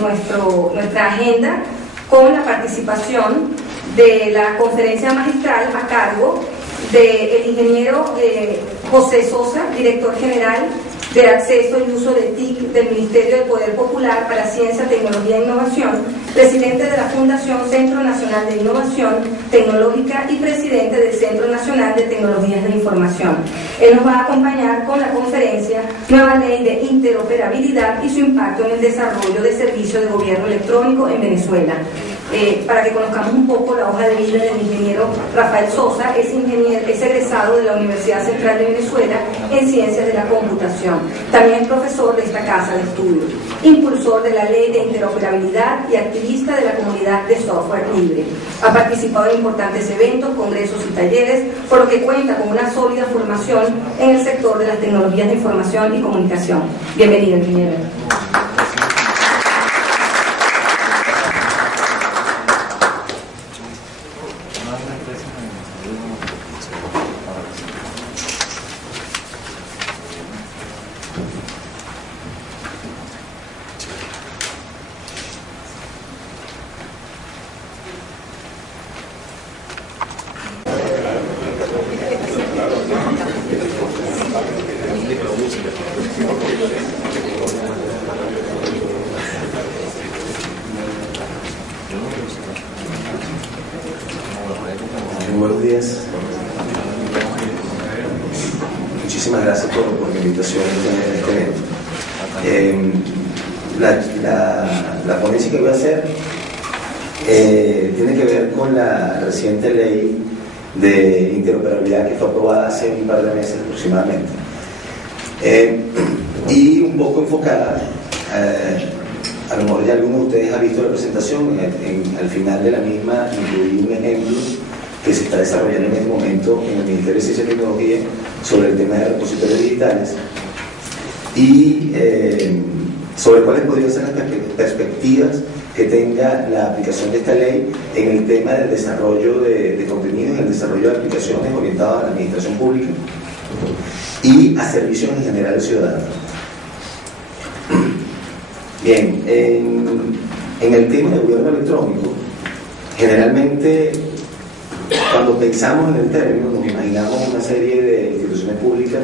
nuestra agenda con la participación de la conferencia magistral a cargo del ingeniero José Sosa, director general del acceso y uso de TIC del Ministerio del Poder Popular para Ciencia, Tecnología e Innovación, presidente de la Fundación Centro Nacional de Innovación Tecnológica y presidente del Centro Nacional de Tecnologías de Información. Él nos va a acompañar con la conferencia Nueva Ley de Interoperabilidad y su impacto en el desarrollo de servicios de gobierno electrónico en Venezuela. Para que conozcamos un poco la hoja de vida del ingeniero Rafael Sosa, es egresado de la Universidad Central de Venezuela en Ciencias de la Computación. También es profesor de esta casa de estudios, impulsor de la Ley de Interoperabilidad y activista de la comunidad de software libre. Ha participado en importantes eventos, congresos y talleres, por lo que cuenta con una sólida formación en el sector de las tecnologías de información y comunicación. Bienvenido, ingeniero. Buenos días. Muchísimas gracias por la invitación a este evento. La ponencia que voy a hacer tiene que ver con la reciente ley de interoperabilidad que fue aprobada hace un par de meses aproximadamente, y un poco enfocada, a lo mejor ya algunos de ustedes han visto la presentación, al final de la misma incluí un ejemplo que se está desarrollando en este momento en el Ministerio de Ciencia y Tecnología sobre el tema de repositorios digitales y sobre cuáles podrían ser las perspectivas que tenga la aplicación de esta ley en el tema del desarrollo de contenidos, en el desarrollo de aplicaciones orientadas a la administración pública y a servicios en general al ciudadano. Bien, en el tema del gobierno electrónico, generalmente cuando pensamos en el término nos imaginamos una serie de instituciones públicas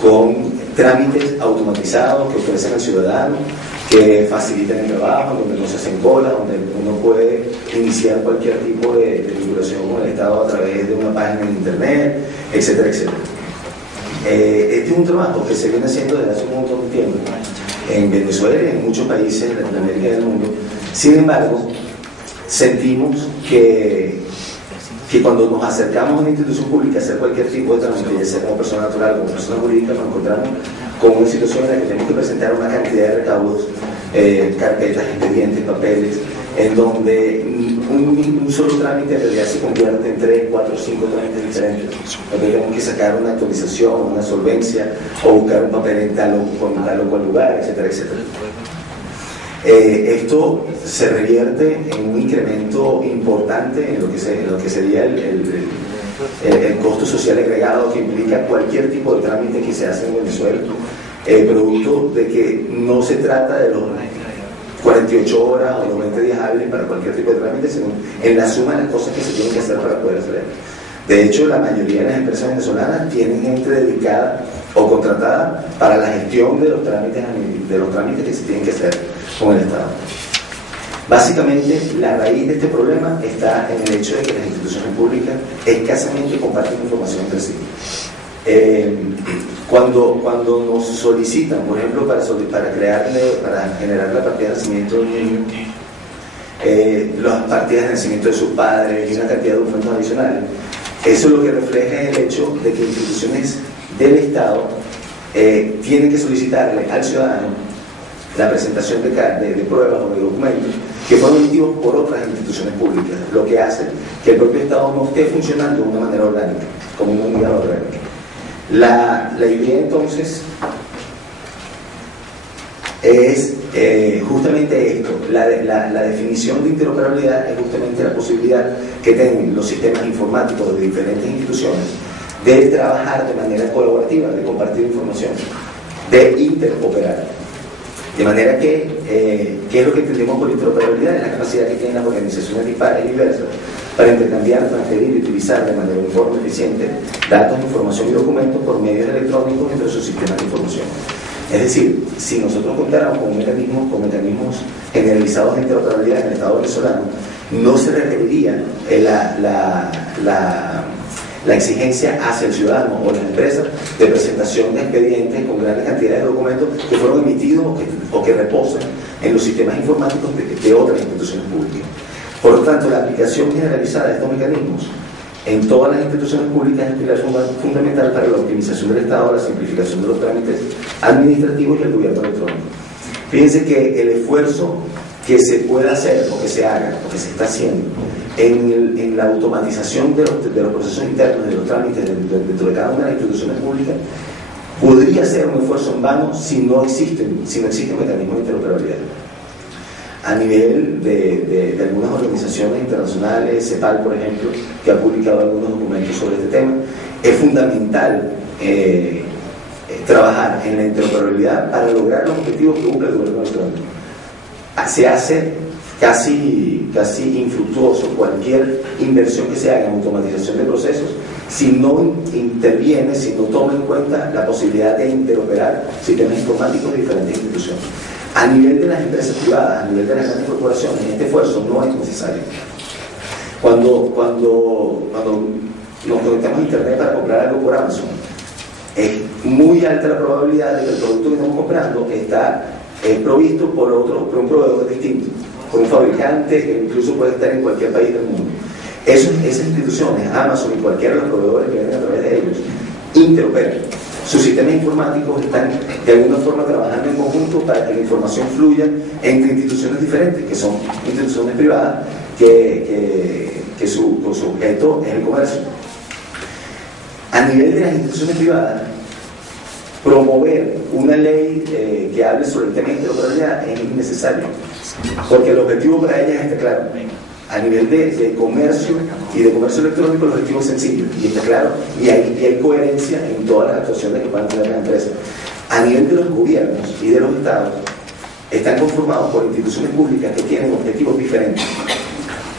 con trámites automatizados que ofrecen al ciudadano, que facilitan el trabajo, donde no se hacen colas, donde uno puede iniciar cualquier tipo de vinculación con el Estado a través de una página en internet, etcétera, etcétera. Este es un trabajo que se viene haciendo desde hace un montón de tiempo en Venezuela y en muchos países de Latinoamérica y del mundo. Sin embargo, sentimos que cuando nos acercamos a una institución pública a hacer cualquier tipo de trámite, ya sea como persona natural o como persona jurídica, nos encontramos con una situación en la que tenemos que presentar una cantidad de recaudos, carpetas, expedientes, papeles, en donde un solo trámite en realidad se convierte en 3, 4, 5 trámites diferentes, donde tenemos que sacar una actualización, una solvencia, o buscar un papel en tal o cual lugar, etcétera, etcétera. Esto se revierte en un incremento importante en lo que sería el costo social agregado que implica cualquier tipo de trámite que se hace en Venezuela, producto de que no se trata de los 48 horas o los 20 días hábiles para cualquier tipo de trámite, sino en la suma de las cosas que se tienen que hacer para poder hacer. De hecho, la mayoría de las empresas venezolanas tienen gente dedicada o contratada para la gestión de los trámites que se tienen que hacer con el Estado. Básicamente, la raíz de este problema está en el hecho de que las instituciones públicas escasamente comparten información entre sí. Cuando nos solicitan, por ejemplo, para generar la partida de nacimiento de un niño, las partidas de nacimiento de sus padres y una cantidad de documentos adicionales, eso lo que refleja es el hecho de que instituciones del Estado tienen que solicitarle al ciudadano la presentación de pruebas o de documentos que fueron emitidos por otras instituciones públicas, lo que hace que el propio Estado no esté funcionando de una manera orgánica, como una unidad orgánica. La idea entonces es justamente esto, la definición de interoperabilidad es justamente la posibilidad que tienen los sistemas informáticos de diferentes instituciones de trabajar de manera colaborativa, de compartir información, de interoperar. De manera que, ¿qué es lo que entendemos por interoperabilidad? Es la capacidad que tienen las organizaciones dispares y diversas para intercambiar, transferir y utilizar de manera uniforme y eficiente datos, información y documentos por medios electrónicos entre sus sistemas de información. Es decir, si nosotros contáramos con mecanismos generalizados de interoperabilidad en el Estado venezolano, no se requeriría la exigencia hacia el ciudadano o la empresa de presentación de expedientes con grandes cantidades de documentos que fueron emitidos o que reposan en los sistemas informáticos de otras instituciones públicas. Por lo tanto, la aplicación generalizada de estos mecanismos en todas las instituciones públicas es un pilar fundamental para la optimización del Estado, la simplificación de los trámites administrativos y el gobierno electrónico. Fíjense que el esfuerzo que se pueda hacer o que se haga o que se está haciendo en la automatización de los procesos internos, de los trámites dentro de cada una de las instituciones públicas, podría ser un esfuerzo en vano si no existen mecanismos de interoperabilidad. A nivel de algunas organizaciones internacionales, CEPAL, por ejemplo, que ha publicado algunos documentos sobre este tema, es fundamental trabajar en la interoperabilidad para lograr los objetivos que busca el gobierno electrónico. Se hace casi infructuoso cualquier inversión que se haga en automatización de procesos si no interviene, si no toma en cuenta la posibilidad de interoperar sistemas informáticos de diferentes instituciones. A nivel de las empresas privadas, a nivel de las grandes corporaciones, este esfuerzo no es necesario. Cuando nos conectamos a internet para comprar algo por Amazon, es muy alta la probabilidad de que el producto que estamos comprando está provisto por un proveedor distinto, por un fabricante que incluso puede estar en cualquier país del mundo. Esas instituciones, Amazon y cualquiera de los proveedores que vienen a través de ellos, interoperan. Sus sistemas informáticos están de alguna forma trabajando en conjunto para que la información fluya entre instituciones diferentes, que son instituciones privadas, que su objeto es el comercio. A nivel de las instituciones privadas, promover una ley que hable sobre el tema de interoperabilidad es innecesario, porque el objetivo para ellas está claro. A nivel de comercio y de comercio electrónico, el objetivo es sencillo y está claro, y hay coherencia en todas las actuaciones que puedan tener las empresas. A nivel de los gobiernos y de los estados, están conformados por instituciones públicas que tienen objetivos diferentes,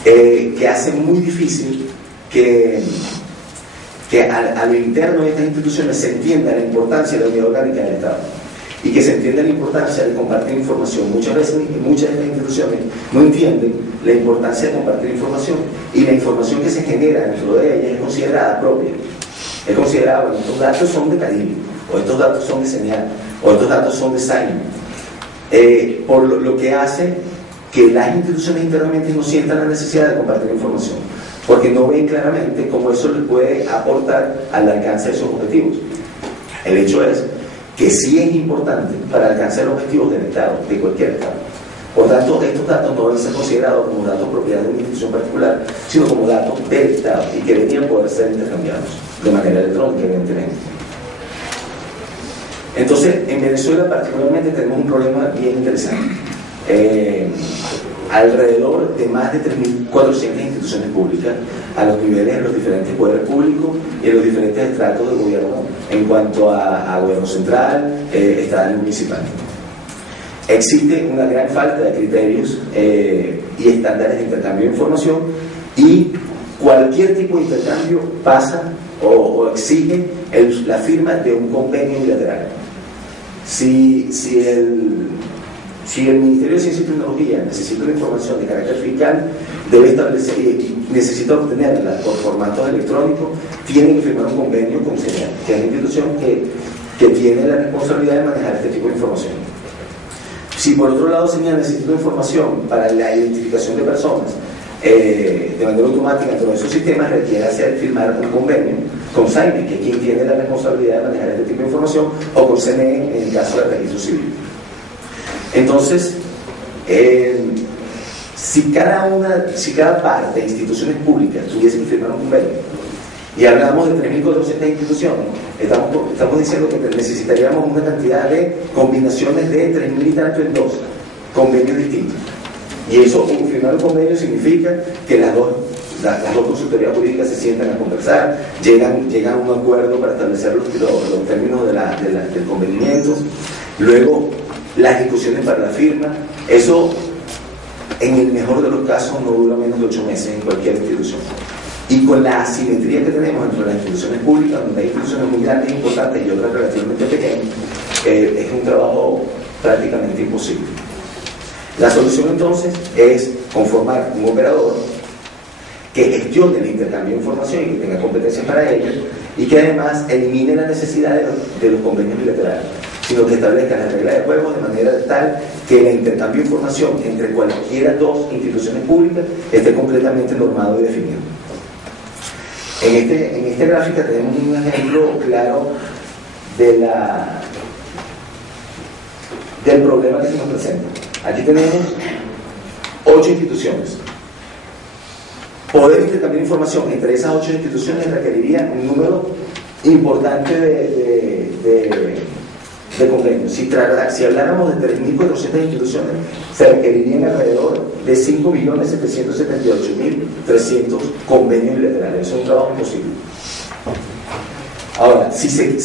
que hacen muy difícil que a lo interno de estas instituciones se entienda la importancia de la unidad orgánica del Estado y que se entienda la importancia de compartir información. Muchas veces muchas de estas instituciones no entienden la importancia de compartir información, y la información que se genera dentro de ellas es considerada propia. Es considerada, bueno, estos datos son de Caribe, o estos datos son de señal, o estos datos son de Simon. Por lo que hace que las instituciones internamente no sientan la necesidad de compartir información, porque no ven claramente cómo eso les puede aportar al alcance de esos objetivos. El hecho es que sí es importante para alcanzar objetivos del Estado, de cualquier Estado. Por tanto, estos datos no deben ser considerados como datos propiedad de una institución particular, sino como datos del Estado y que deberían poder ser intercambiados de manera electrónica, evidentemente. Entonces, en Venezuela particularmente tenemos un problema bien interesante. Alrededor de más de 3.400 instituciones públicas a los niveles de los diferentes poderes públicos y en los diferentes estratos del gobierno en cuanto a gobierno central, estatal y municipal. Existe una gran falta de criterios y estándares de intercambio de información, y cualquier tipo de intercambio pasa o exige la firma de un convenio bilateral. Si el Ministerio de Ciencia y Tecnología necesita una información de carácter fiscal, debe establecer y necesita obtenerla por formatos electrónicos, tiene que firmar un convenio con CENEA, que es la institución que tiene la responsabilidad de manejar este tipo de información. Si por otro lado CENEA necesita información para la identificación de personas de manera automática dentro de esos sistemas, requiere firmar un convenio con SAIME, que es quien tiene la responsabilidad de manejar este tipo de información, o con CNE en el caso del registro civil. Entonces, si cada parte de instituciones públicas tuviese que firmar un convenio, y hablamos de 3.400 instituciones, estamos diciendo que necesitaríamos una cantidad de combinaciones de 3.000 y tanto en dos convenios distintos. Y eso, firmar un convenio significa que las dos consultorías jurídicas se sientan a conversar, llegan a un acuerdo para establecer los términos del convenimiento. Luego, las discusiones para la firma, eso en el mejor de los casos no dura menos de 8 meses en cualquier institución. Y con la asimetría que tenemos entre las instituciones públicas, donde hay instituciones muy grandes e importantes y otras relativamente pequeñas, es un trabajo prácticamente imposible. La solución entonces es conformar un operador que gestione el intercambio de información y que tenga competencias para ello, y que además elimine la necesidad de los convenios bilaterales, sino que establezca las reglas de juego de manera tal que el intercambio de información entre cualquiera dos instituciones públicas esté completamente normado y definido. En esta gráfica tenemos un ejemplo claro del problema que se nos presenta. Aquí tenemos 8 instituciones. Poder intercambiar información entre esas 8 instituciones requeriría un número importante de convenios. Si habláramos de 3.400 instituciones, se requerirían alrededor de 5.778.300 convenios bilaterales. Eso es un trabajo imposible. Ahora, si se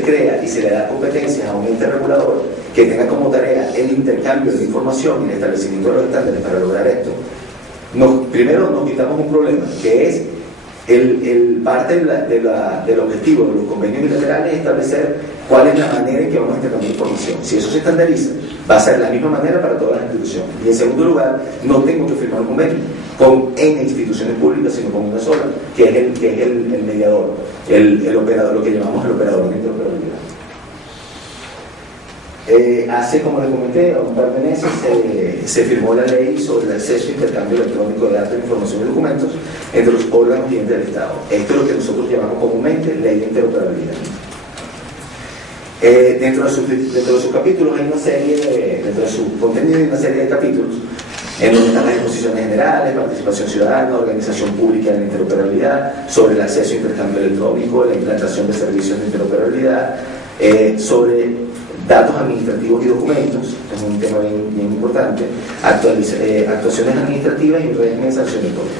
crea y se le da competencias a un ente regulador que tenga como tarea el intercambio de información y el establecimiento de los estándares para lograr esto, primero nos quitamos un problema, que es parte del objetivo de los convenios bilaterales es establecer cuál es la manera en que vamos a intercambiar información. Si eso se estandariza, va a ser la misma manera para todas las instituciones. Y en segundo lugar, no tengo que firmar un convenio con N instituciones públicas, sino con una sola, que es el mediador, el operador, lo que llamamos el operador de interoperabilidad. Hace, como les comenté, un par de meses se firmó la ley sobre el acceso e intercambio electrónico de datos, información y documentos entre los órganos y entes del Estado. Esto es lo que nosotros llamamos comúnmente ley de interoperabilidad. Dentro de sus capítulos hay una serie dentro de su contenido hay una serie de capítulos en donde están las disposiciones generales, participación ciudadana, organización pública de la interoperabilidad, sobre el acceso e intercambio electrónico, la implantación de servicios de interoperabilidad, sobre datos administrativos y documentos, es un tema bien importante, actuaciones administrativas y un régimen sancionatorio.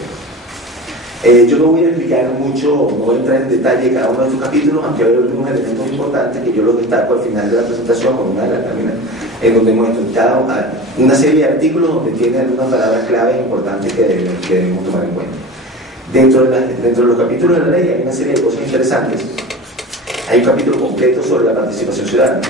Yo no voy a explicar mucho, no voy a entrar en detalle en cada uno de estos capítulos, aunque hay algunos elementos importantes que yo los destaco al final de la presentación con una de las láminas, en donde muestro una serie de artículos donde tiene algunas palabras claves importantes que debemos tomar en cuenta. Dentro de los capítulos de la ley hay una serie de cosas interesantes. Hay un capítulo completo sobre la participación ciudadana.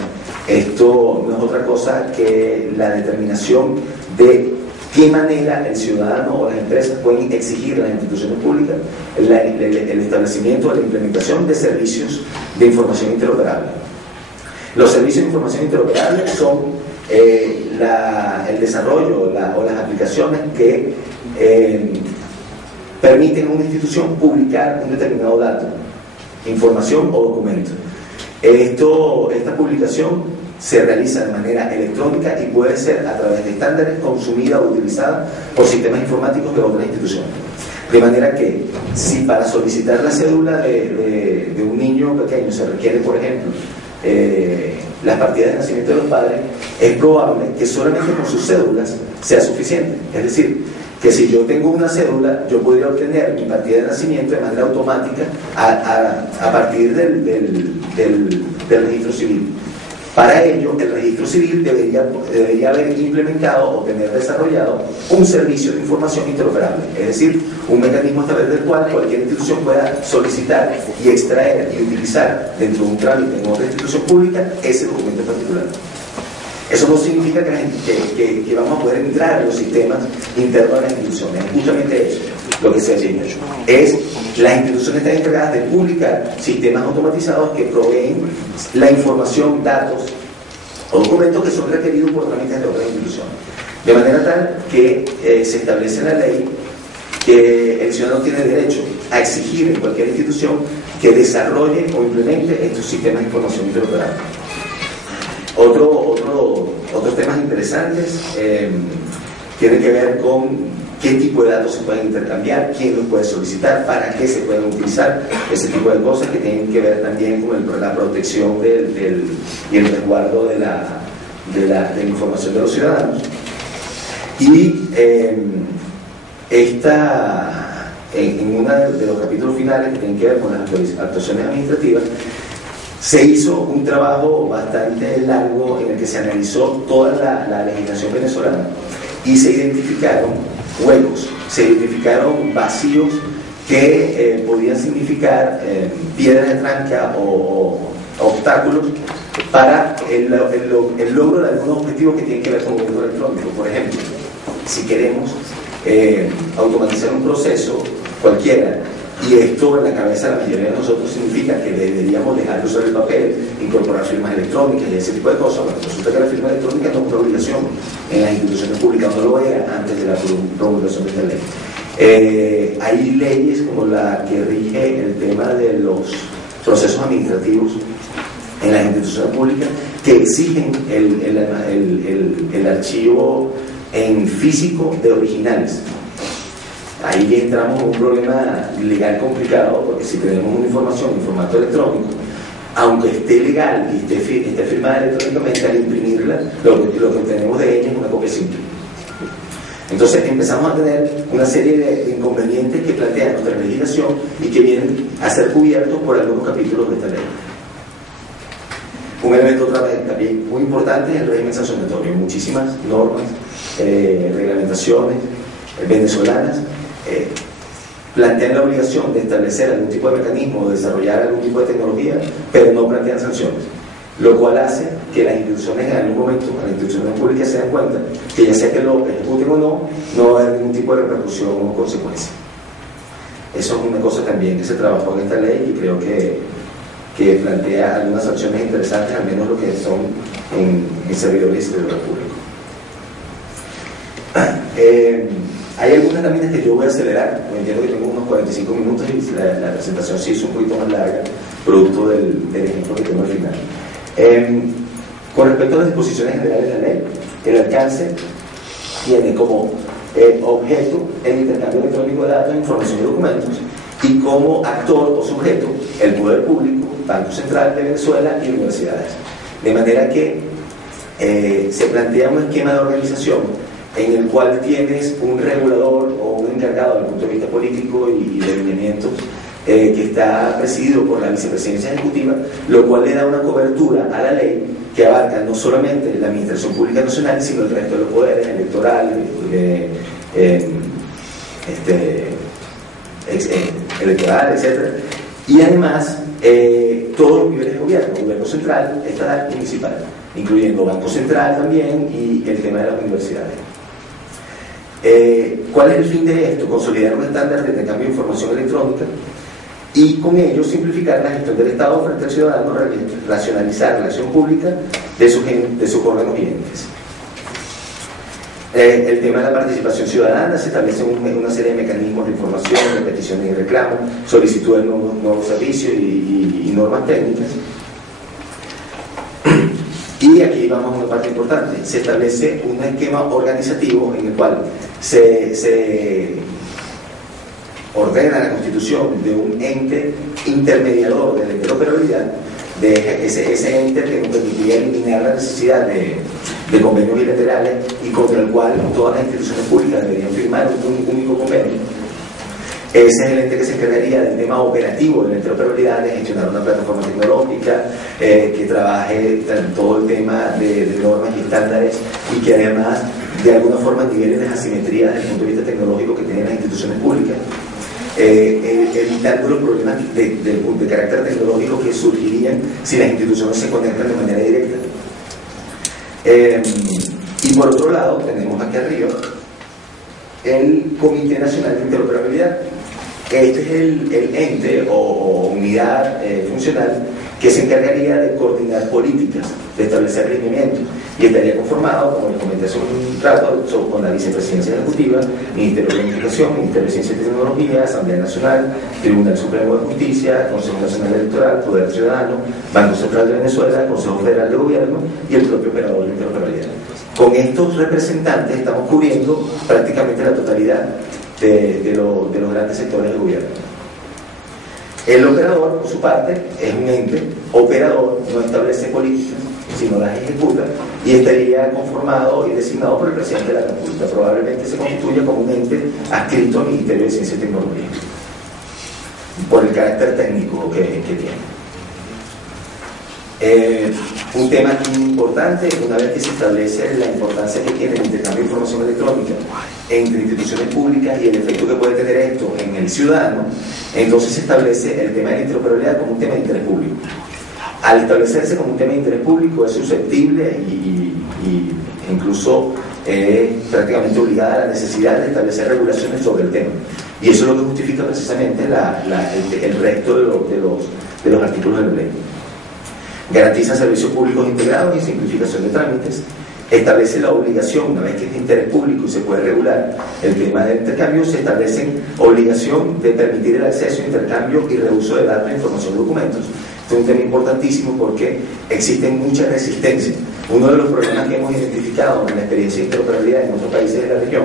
Esto no es otra cosa que la determinación de qué manera el ciudadano o las empresas pueden exigir a las instituciones públicas el establecimiento o la implementación de servicios de información interoperable. Los servicios de información interoperable son el desarrollo o las aplicaciones que permiten a una institución publicar un determinado dato, información o documento. Esta publicación se realiza de manera electrónica y puede ser a través de estándares consumida o utilizada por sistemas informáticos de otras instituciones. De manera que, si para solicitar la cédula de un niño pequeño se requiere, por ejemplo, las partidas de nacimiento de los padres, es probable que solamente con sus cédulas sea suficiente. Es decir, que si yo tengo una cédula, yo podría obtener mi partida de nacimiento de manera automática a partir del registro civil. Para ello, el registro civil debería haber implementado o tener desarrollado un servicio de información interoperable, es decir, un mecanismo a través del cual cualquier institución pueda solicitar y extraer y utilizar dentro de un trámite en otra institución pública ese documento en particular. Eso no significa que vamos a poder entrar en los sistemas internos de las instituciones. Es justamente eso lo que se ha dicho. Las instituciones están encargadas de publicar sistemas automatizados que proveen la información, datos o documentos que son requeridos por trámites de otras instituciones. De manera tal que se establece en la ley que el ciudadano tiene derecho a exigir en cualquier institución que desarrolle o implemente estos sistemas de información interoperable. Otros temas interesantes tienen que ver con qué tipo de datos se pueden intercambiar, quién los puede solicitar, para qué se pueden utilizar, ese tipo de cosas que tienen que ver también con la protección y el resguardo de la información de los ciudadanos. Y en uno de los capítulos finales que tienen que ver con las actuaciones administrativas, Se hizo un trabajo bastante largo en el que se analizó toda la legislación venezolana y se identificaron huecos, se identificaron vacíos que podían significar piedras de tranca o obstáculos para el logro de algunos objetivos que tienen que ver con el gobierno electrónico. Por ejemplo, si queremos automatizar un proceso cualquiera, y esto en la cabeza de la mayoría de nosotros significa que deberíamos dejar de usar el papel, incorporar firmas electrónicas y ese tipo de cosas. Bueno, resulta que la firma electrónica no es una obligación en las instituciones públicas, no lo era antes de la promulgación de esta ley. Hay leyes como la que rige el tema de los procesos administrativos en las instituciones públicas que exigen el archivo en físico de originales. Ahí entramos en un problema legal complicado, porque si tenemos una información en formato electrónico, aunque esté legal y esté firmada electrónicamente, al imprimirla, lo que tenemos de ella es una copia simple. Entonces empezamos a tener una serie de inconvenientes que plantea nuestra legislación y que vienen a ser cubiertos por algunos capítulos de esta ley. Un elemento también muy importante es el régimen sancionatorio. Muchísimas normas, reglamentaciones venezolanas plantean la obligación de establecer algún tipo de mecanismo, de desarrollar algún tipo de tecnología, pero no plantean sanciones, lo cual hace que las instituciones en algún momento, las instituciones públicas, se den cuenta que ya sea que lo ejecuten o no va a haber ningún tipo de repercusión o consecuencia. Eso es una cosa también que se trabajó en esta ley y creo que plantea algunas acciones interesantes, al menos lo que son en servidores y servidores públicos. Hay algunas láminas que yo voy a acelerar, porque entiendo que tengo unos 45 minutos y la presentación sí es un poquito más larga, producto del ejemplo que tengo al final. Con respecto a las disposiciones generales de la ley, el alcance tiene como objeto el intercambio electrónico de datos, información y documentos, y como actor o sujeto el poder público, Banco Central de Venezuela y universidades. De manera que se plantea un esquema de organización en el cual tienes un regulador o un encargado desde el punto de vista político y de lineamientos que está presidido por la vicepresidencia ejecutiva, lo cual le da una cobertura a la ley que abarca no solamente la administración pública nacional, sino el resto de los poderes electorales, electoral, etc. Y además todos los niveles de gobierno central, estatal y municipal, incluyendo Banco Central también y el tema de las universidades. ¿Cuál es el fin de esto? Consolidar un estándar de intercambio de información electrónica y con ello simplificar la gestión del Estado frente al ciudadano, racionalizar la acción pública de sus órganos y entes. El tema de la participación ciudadana: se establecen una serie de mecanismos de información, de peticiones y reclamos, solicitud de nuevos servicios y normas técnicas. Y aquí vamos a una parte importante: se establece un esquema organizativo en el cual se ordena la constitución de un ente intermediador de la interoperabilidad, de ese ente que nos permitiría eliminar la necesidad de convenios bilaterales y contra el cual todas las instituciones públicas deberían firmar un único convenio. Ese es el ente que se encargaría del tema operativo de la interoperabilidad, de gestionar una plataforma tecnológica, que trabaje todo el tema de normas y estándares y que además de alguna forma nivele las asimetrías desde el punto de vista tecnológico que tienen las instituciones públicas, evitando los problemas de carácter tecnológico que surgirían si las instituciones se conectan de manera directa. Y por otro lado tenemos aquí arriba el Comité Nacional de Interoperabilidad. Este es el ente o unidad funcional que se encargaría de coordinar políticas, de establecer lineamientos, y estaría conformado, como les comenté hace un rato, con la vicepresidencia ejecutiva, Ministerio de Planificación, Ministerio de Ciencia y Tecnología, Asamblea Nacional, Tribunal Supremo de Justicia, Consejo Nacional Electoral, Poder Ciudadano, Banco Central de Venezuela, Consejo Federal de Gobierno y el propio operador de interoperabilidad. Con estos representantes estamos cubriendo prácticamente la totalidad de los grandes sectores del gobierno. El operador, por su parte, es un ente operador, no establece políticas, sino las ejecuta, y estaría conformado y designado por el presidente de la República. Probablemente se constituya como un ente adscrito al Ministerio de Ciencia y Tecnología, por el carácter técnico que tiene. Un tema importante, una vez que se establece la importancia que tiene el intercambio de información electrónica entre instituciones públicas y el efecto que puede tener esto en el ciudadano, entonces se establece el tema de la interoperabilidad como un tema de interés público. Al establecerse como un tema de interés público es susceptible y incluso prácticamente obligada a la necesidad de establecer regulaciones sobre el tema. Y eso es lo que justifica precisamente el resto de los artículos de la ley. Garantiza servicios públicos integrados y simplificación de trámites. Establece la obligación, una vez que es de interés público y se puede regular el tema del intercambio, se establece obligación de permitir el acceso, intercambio y reuso de datos, información y documentos. Este es un tema importantísimo porque existen muchas resistencias. Uno de los problemas que hemos identificado en la experiencia de interoperabilidad en otros países de la región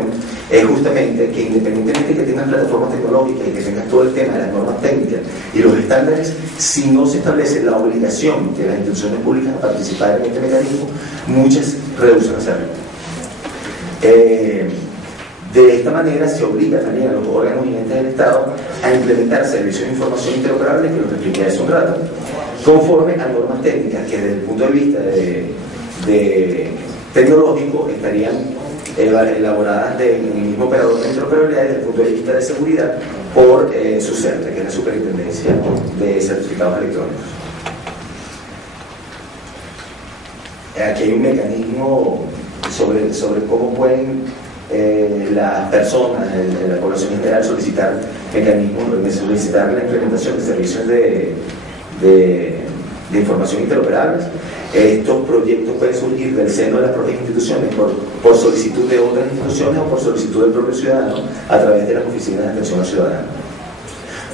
es justamente que independientemente de que tengan plataformas tecnológicas y que tengan todo el tema de las normas técnicas y los estándares, si no se establece la obligación de las instituciones públicas a participar en este mecanismo, muchas rehusan hacerlo. De esta manera se obliga también a los órganos y entes del Estado a implementar servicios de información interoperables, que lo que expliqué hace un rato, conforme a normas técnicas que desde el punto de vista de tecnológico estarían elaboradas en el mismo operador de interoperabilidad desde el punto de vista de seguridad por SUSERTA, que es la Superintendencia de Certificados Electrónicos. Aquí hay un mecanismo sobre cómo pueden las personas, la población en general, solicitar mecanismos, solicitar la implementación de servicios de información interoperables. Estos proyectos pueden surgir del seno de las propias instituciones por solicitud de otras instituciones o por solicitud del propio ciudadano a través de las oficinas de atención al ciudadano.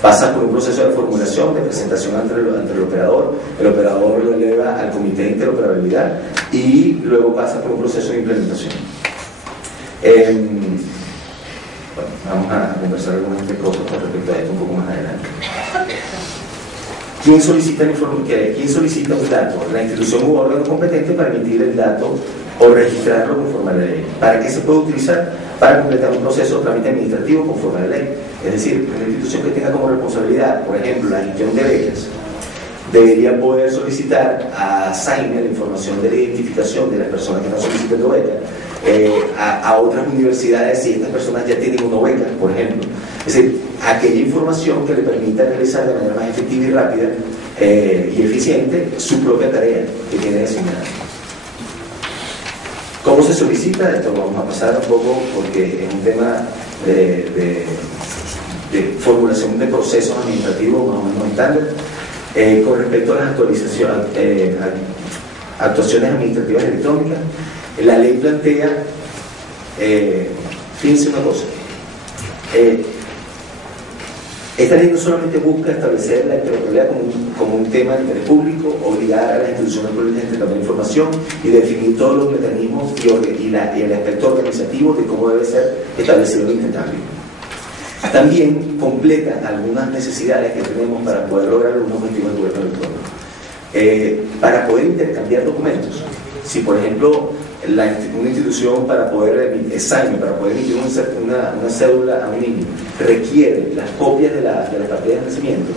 Pasa por un proceso de formulación, de presentación ante el operador lo eleva al comité de interoperabilidad y luego pasa por un proceso de implementación. Bueno, vamos a conversar algunas cosas con respecto a esto un poco más adelante. ¿Quién solicita un dato? La institución u órgano competente para emitir el dato o registrarlo conforme a la ley. ¿Para qué se puede utilizar? Para completar un proceso de trámite administrativo conforme a la ley. Es decir, una institución que tenga como responsabilidad, por ejemplo, la gestión de becas, debería poder solicitar a SAIME la información de la identificación de las personas que están solicitando becas, a otras universidades si estas personas ya tienen una beca, por ejemplo. Es decir, aquella información que le permita realizar de manera más efectiva y rápida y eficiente su propia tarea que tiene designada. ¿Cómo se solicita? Esto vamos a pasar un poco porque es un tema de formulación de procesos administrativos más o menos estándar. Con respecto a las actuaciones administrativas electrónicas, la ley plantea, fíjense una cosa, esta ley no solamente busca establecer la interoperabilidad como un tema de interés público, obligar a las instituciones públicas a intercambiar información y definir todos los mecanismos y el aspecto organizativo de cómo debe ser establecido el intercambio. También completa algunas necesidades que tenemos para poder lograr unos objetivos del gobierno electrónico. Para poder intercambiar documentos, si por ejemplo una institución para poder emitir una cédula a un niño requiere las copias de las partidas de nacimiento,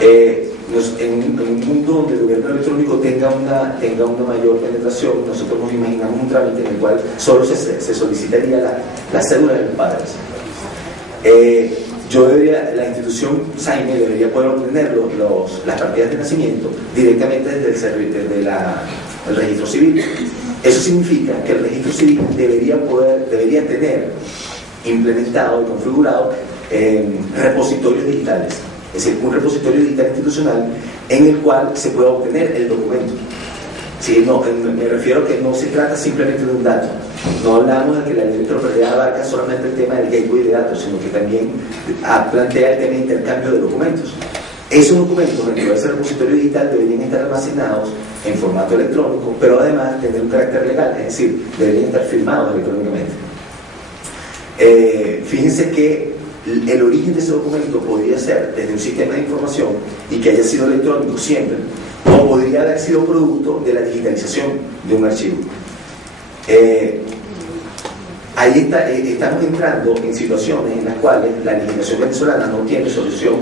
en un mundo donde el gobierno electrónico tenga una mayor penetración, nosotros nos imaginamos un trámite en el cual solo se solicitaría la cédula de los padres. La institución SAIME debería poder obtener las partidas de nacimiento directamente desde el registro civil. Eso significa que el registro civil debería tener implementado y configurado repositorios digitales, es decir, un repositorio digital institucional en el cual se pueda obtener el documento. Sí, no, me refiero a que no se trata simplemente de un dato. No hablamos de que la ley de interoperabilidad abarca solamente el tema del gateway de datos, sino que también plantea el tema de intercambio de documentos. Esos documentos dentro de ese repositorio digital deberían estar almacenados en formato electrónico, pero además tener un carácter legal, es decir, deberían estar firmados electrónicamente. Fíjense que el origen de ese documento podría ser desde un sistema de información y que haya sido electrónico siempre, o podría haber sido producto de la digitalización de un archivo. ahí estamos entrando en situaciones en las cuales la legislación venezolana no tiene solución,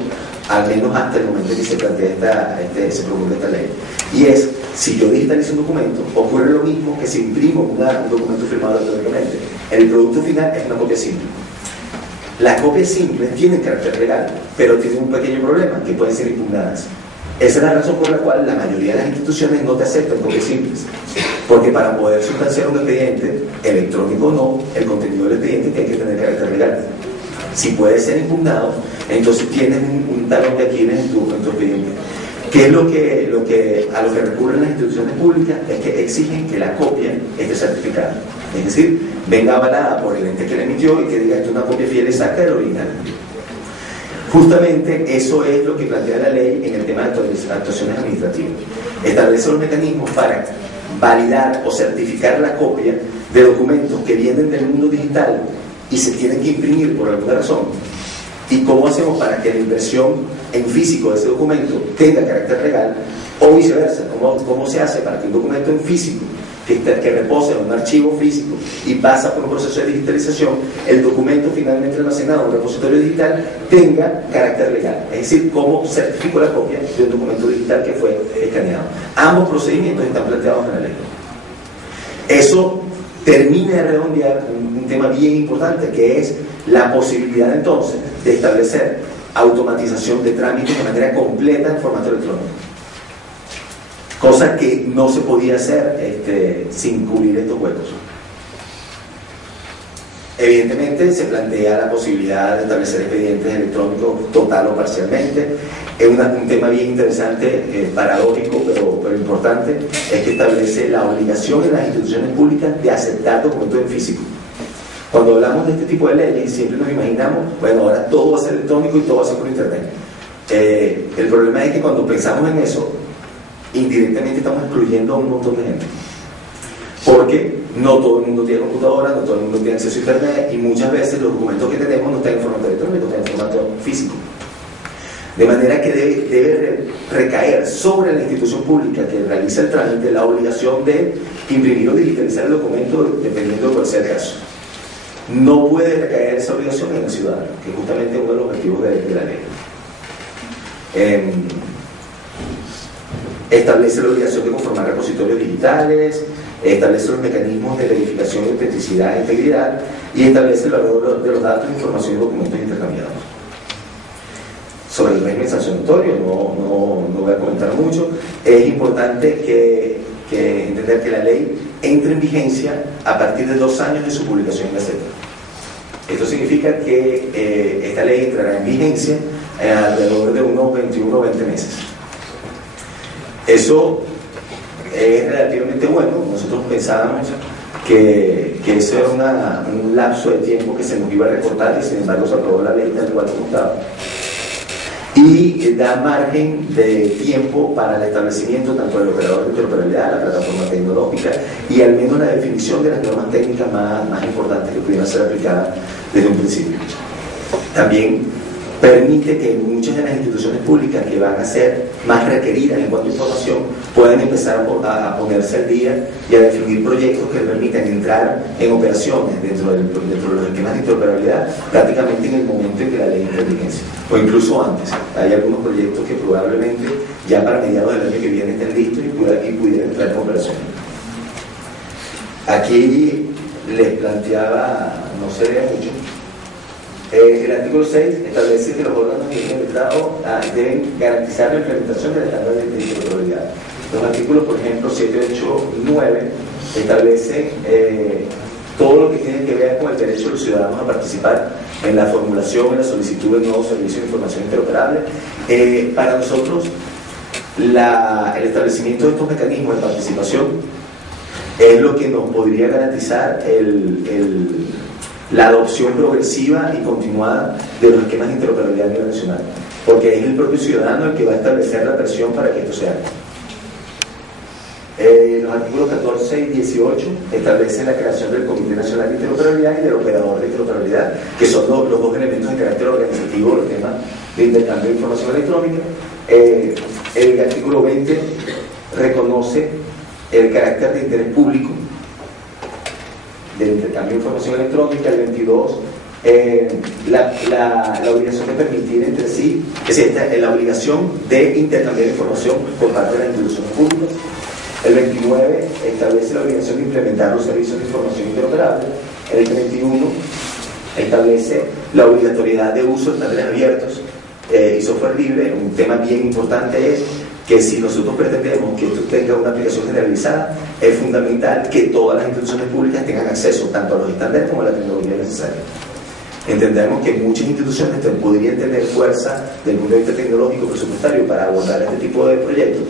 al menos hasta el momento en que se plantea se promulga esta ley. Y es, si yo digitalizo un documento, ocurre lo mismo que si imprimo un documento firmado electrónicamente. El producto final es una copia simple. Las copias simples tienen carácter legal, pero tienen un pequeño problema, que pueden ser impugnadas. Esa es la razón por la cual la mayoría de las instituciones no te aceptan copias simples, porque para poder sustanciar un expediente, electrónico o no, el contenido del expediente tiene que tener carácter legal. Si puede ser impugnado, entonces tienes un talón de Aquiles en tu expediente. ¿Qué es lo que recurren las instituciones públicas? Es que exigen que la copia esté certificada, es decir, venga avalada por el ente que la emitió y que diga que es una copia fiel exacta del original. Justamente eso es lo que plantea la ley en el tema de actuaciones administrativas. Establece los mecanismos para validar o certificar la copia de documentos que vienen del mundo digital y se tienen que imprimir por alguna razón. ¿Y cómo hacemos para que la impresión en físico de ese documento tenga carácter legal? O viceversa, ¿cómo se hace para que un documento en físico que reposa en un archivo físico y pasa por un proceso de digitalización, el documento finalmente almacenado en un repositorio digital tenga carácter legal? Es decir, ¿cómo certifico la copia de un documento digital que fue escaneado? Ambos procedimientos están planteados en la ley. Eso termina de redondear un tema bien importante, que es la posibilidad entonces de establecer automatización de trámites de manera completa en formato electrónico, cosa que no se podía hacer sin cubrir estos huecos. Evidentemente se plantea la posibilidad de establecer expedientes electrónicos total o parcialmente. Es un tema bien interesante, paradójico pero importante, es que establece la obligación en las instituciones públicas de aceptar documentos en físico. Cuando hablamos de este tipo de leyes siempre nos imaginamos, bueno, ahora todo va a ser electrónico y todo va a ser por internet. El problema es que cuando pensamos en eso, indirectamente estamos excluyendo a un montón de gente, porque no todo el mundo tiene computadora, no todo el mundo tiene acceso a internet, y muchas veces los documentos que tenemos no están en formato electrónico, están en formato físico. De manera que debe recaer sobre la institución pública que realiza el trámite la obligación de imprimir o digitalizar el documento dependiendo de cuál sea el caso. No puede recaer esa obligación en el ciudadano, que es justamente uno de los objetivos de la ley. Establece la obligación de conformar repositorios digitales, establece los mecanismos de verificación de autenticidad e integridad, y establece el valor de los datos, información y documentos intercambiados. Sobre el régimen sancionatorio no voy a comentar mucho. Es importante que entender que la ley entra en vigencia a partir de 2 años de su publicación en Gaceta. Esto significa que esta ley entrará en vigencia alrededor de unos 21 o 20 meses. Eso es relativamente bueno. Nosotros pensábamos que eso era un lapso de tiempo que se nos iba a recortar, y sin embargo se aprobó la ley tal cual como estaba. Y da margen de tiempo para el establecimiento tanto del operador de interoperabilidad, la plataforma tecnológica, y al menos la definición de las normas técnicas más importantes que pudieran ser aplicadas desde un principio. También permite que muchas de las instituciones públicas que van a ser más requeridas en cuanto a información puedan empezar a ponerse al día y a definir proyectos que permitan entrar en operaciones dentro de los esquemas de interoperabilidad prácticamente en el momento en que la ley entra en vigencia, o incluso antes. Hay algunos proyectos que probablemente ya para mediados del año que viene estén listos y pudieran entrar en operación. Aquí les planteaba, no se ve mucho, el artículo 6 establece que los órganos del Estado deben garantizar la implementación del estándar de interoperabilidad. Los artículos, por ejemplo, 7, 8 y 9 establecen todo lo que tiene que ver con el derecho de los ciudadanos a participar en la formulación, en la solicitud de nuevos servicios de información interoperable. Para nosotros, el establecimiento de estos mecanismos de participación es lo que nos podría garantizar la adopción progresiva y continuada de los esquemas de interoperabilidad a nivel nacional, porque es el propio ciudadano el que va a establecer la presión para que esto se haga. Los artículos 14 y 18 establecen la creación del Comité Nacional de Interoperabilidad y del Operador de Interoperabilidad, que son los dos elementos de carácter organizativo del tema de intercambio de información electrónica. El artículo 20 reconoce el carácter de interés público del intercambio de información electrónica. El 22, la obligación de permitir entre sí, es decir, la obligación de intercambiar información por parte de las instituciones públicas. El 29 establece la obligación de implementar los servicios de información interoperable. El 31 establece la obligatoriedad de uso de estándares abiertos y software libre. Un tema bien importante es que si nosotros pretendemos que esto tenga una aplicación generalizada, es fundamental que todas las instituciones públicas tengan acceso tanto a los estándares como a la tecnología necesaria. Entendemos que muchas instituciones podrían tener fuerza desde el punto de vista tecnológico presupuestario para abordar este tipo de proyectos,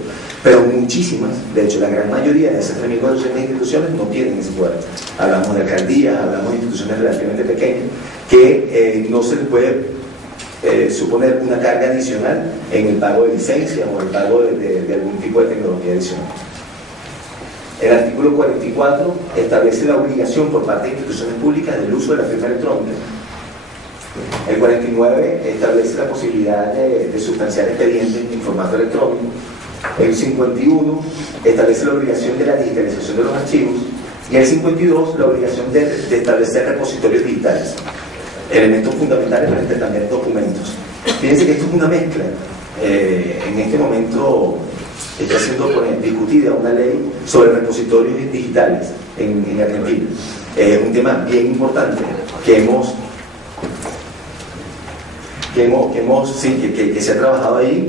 pero muchísimas, de hecho la gran mayoría de esas 3.400 instituciones no tienen ese poder. Hablamos de alcaldías, hablamos de instituciones relativamente pequeñas que no se les puede suponer una carga adicional en el pago de licencias o el pago de algún tipo de tecnología adicional. El artículo 44 establece la obligación por parte de instituciones públicas del uso de la firma electrónica. El 49 establece la posibilidad de sustanciar expedientes en formato electrónico. El 51 establece la obligación de la digitalización de los archivos. Y el 52 la obligación de establecer repositorios digitales, elementos fundamentales para intercambiar documentos. Fíjense que esto es una mezcla. En este momento está siendo discutida una ley sobre repositorios digitales en Argentina. Un tema bien importante que se ha trabajado ahí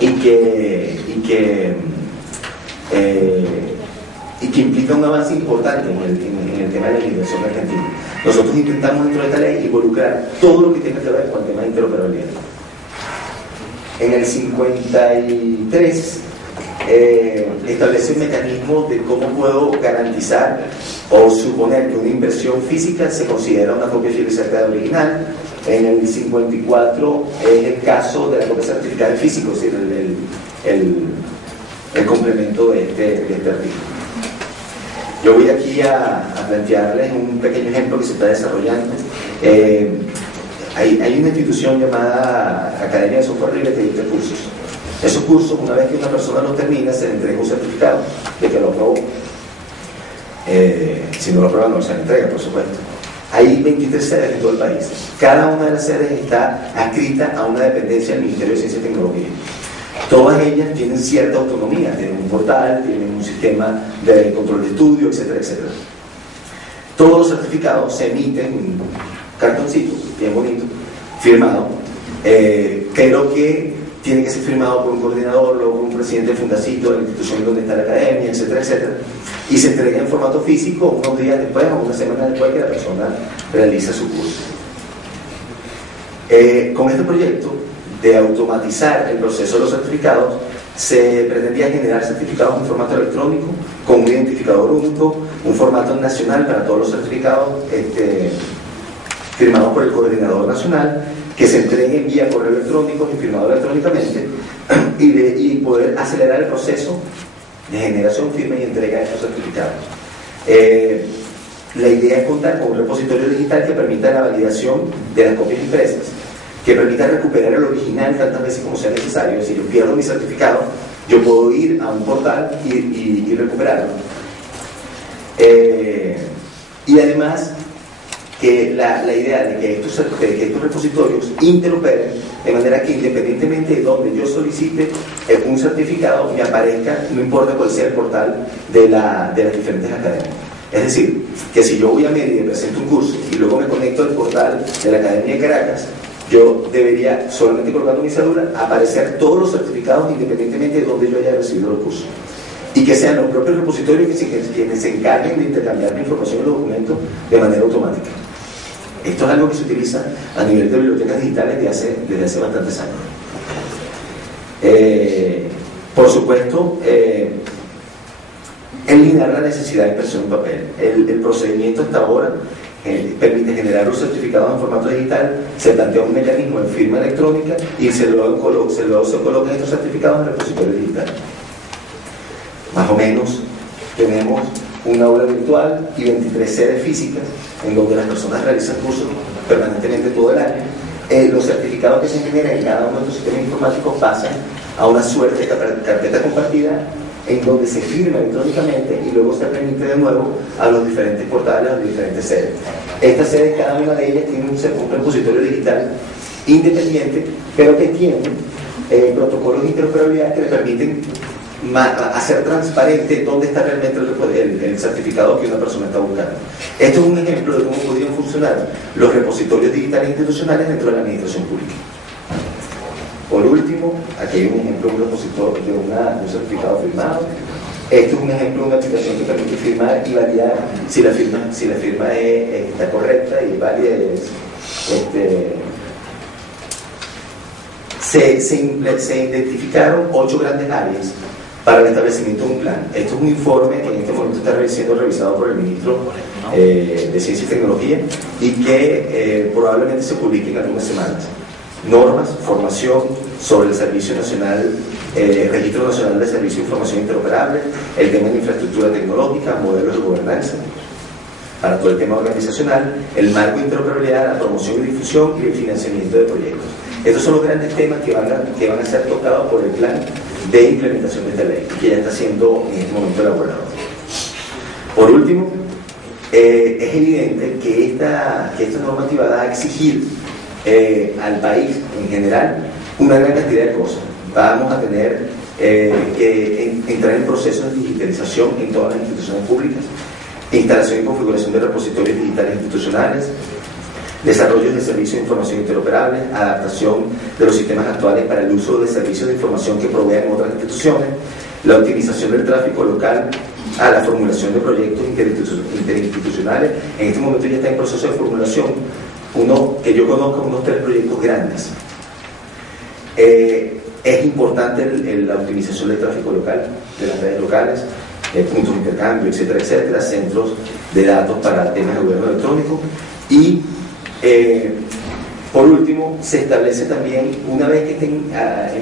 y que implica un avance importante en el tema de la legislación argentina. Nosotros intentamos dentro de esta ley involucrar todo lo que tiene que ver con el tema de interoperabilidad. En el 53 establece un mecanismo de cómo puedo garantizar o suponer que una inversión física se considera una copia fiel y certificada original. En el 54 es el caso de la copia certificada del físico, es decir, el complemento de este artículo. Yo voy aquí a plantearles un pequeño ejemplo que se está desarrollando. Hay una institución llamada Academia de Software Libre que dicta cursos. Esos cursos, una vez que una persona los termina, se le entrega un certificado de que lo aprobó. Si no lo aprueba, no se le entrega, por supuesto. Hay 23 sedes en todo el país. Cada una de las sedes está adscrita a una dependencia del Ministerio de Ciencia y Tecnología. Todas ellas tienen cierta autonomía, tienen un portal, tienen un sistema de control de estudio, etcétera, etcétera. Todos los certificados se emiten en un cartoncito, bien bonito, firmado, pero que tiene que ser firmado por un coordinador, luego por un presidente del fundacito de la institución donde está la academia, etcétera, etcétera, y se entrega en formato físico unos días después o una semana después que la persona realiza su curso. Con este proyecto de automatizar el proceso de los certificados, se pretendía generar certificados en formato electrónico, con un identificador único, un formato nacional para todos los certificados firmados por el coordinador nacional, que se entreguen vía correo electrónico y firmado electrónicamente, y poder acelerar el proceso de generación, firma y entrega de estos certificados. La idea es contar con un repositorio digital que permita la validación de las copias impresas, que permita recuperar el original tantas veces como sea necesario. Si yo pierdo mi certificado, yo puedo ir a un portal y recuperarlo. Y además, que la idea de que estos repositorios interoperen, de manera que independientemente de donde yo solicite un certificado, me aparezca, no importa cuál sea el portal de las diferentes academias. Es decir, que si yo voy a Mérida y presento un curso y luego me conecto al portal de la Academia de Caracas, yo debería, solamente colocando mi cédula, aparecer todos los certificados independientemente de donde yo haya recibido el curso. Y que sean los propios repositorios quienes se encarguen de intercambiar la información y los documentos de manera automática. Esto es algo que se utiliza a nivel de bibliotecas digitales desde hace bastantes años. Por supuesto, eliminar la necesidad de impresión en papel. El procedimiento hasta ahora permite generar los certificados en formato digital, se plantea un mecanismo de firma electrónica y luego se colocan estos certificados en el repositorio digital. Más o menos tenemos una aula virtual y 23 sedes físicas en donde las personas realizan cursos permanentemente todo el año. Los certificados que se generan en cada uno de estos sistemas informáticos pasan a una suerte de carpeta compartida en donde se firma electrónicamente y luego se remite de nuevo a los diferentes portales, a las diferentes sedes. Estas sedes, cada una de ellas tiene un repositorio digital independiente, pero que tiene protocolos de interoperabilidad que le permiten hacer transparente dónde está realmente el certificado que una persona está buscando. Esto es un ejemplo de cómo podrían funcionar los repositorios digitales institucionales dentro de la administración pública. Por último, aquí hay un ejemplo de un repositorio de un certificado firmado. Esto es un ejemplo de una aplicación que permite firmar y validar si la firma está correcta y es válida. Se identificaron 8 grandes áreas para el establecimiento de un plan. Esto es un informe que en este momento está siendo revisado por el ministro de Ciencia y Tecnología y que probablemente se publique en algunas semanas. Normas, formación sobre el Servicio Nacional, Registro Nacional de Servicios de Información Interoperable, el tema de infraestructura tecnológica, modelos de gobernanza, para todo el tema organizacional, el marco de interoperabilidad, la promoción y difusión y el financiamiento de proyectos. Estos son los grandes temas que van a ser tocados por el plan de implementación de esta ley, que ya está siendo en este momento elaborado. Por último, es evidente que esta normativa va a exigir al país en general una gran cantidad de cosas. Vamos a tener que entrar en procesos de digitalización en todas las instituciones públicas, instalación y configuración de repositorios digitales institucionales, desarrollo de servicios de información interoperables, adaptación de los sistemas actuales para el uso de servicios de información que provean otras instituciones, la optimización del tráfico local, a la formulación de proyectos interinstitucionales. En este momento ya está en proceso de formulación que yo conozca unos 3 proyectos grandes. Es importante la optimización del tráfico local, de las redes locales, puntos de intercambio, etcétera, etcétera, centros de datos para temas de gobierno electrónico. Y por último, se establece también, una vez que estén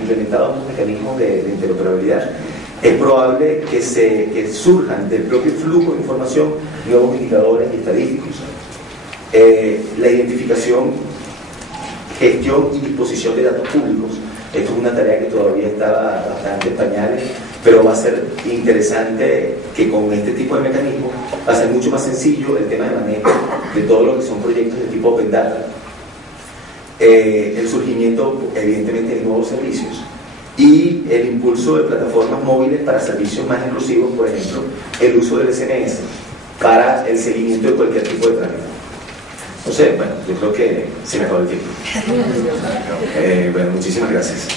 implementados los mecanismos de interoperabilidad, es probable que surjan del propio flujo de información nuevos indicadores y estadísticos. La identificación, gestión y disposición de datos públicos. Esto es una tarea que todavía está bastante en pañales, pero va a ser interesante que con este tipo de mecanismos va a ser mucho más sencillo el tema de manejo de todo lo que son proyectos de tipo Open Data, el surgimiento evidentemente de nuevos servicios y el impulso de plataformas móviles para servicios más inclusivos, por ejemplo, el uso del SMS para el seguimiento de cualquier tipo de trámite. No sé, bueno, yo creo que se me acabó el tiempo. Bueno, muchísimas gracias.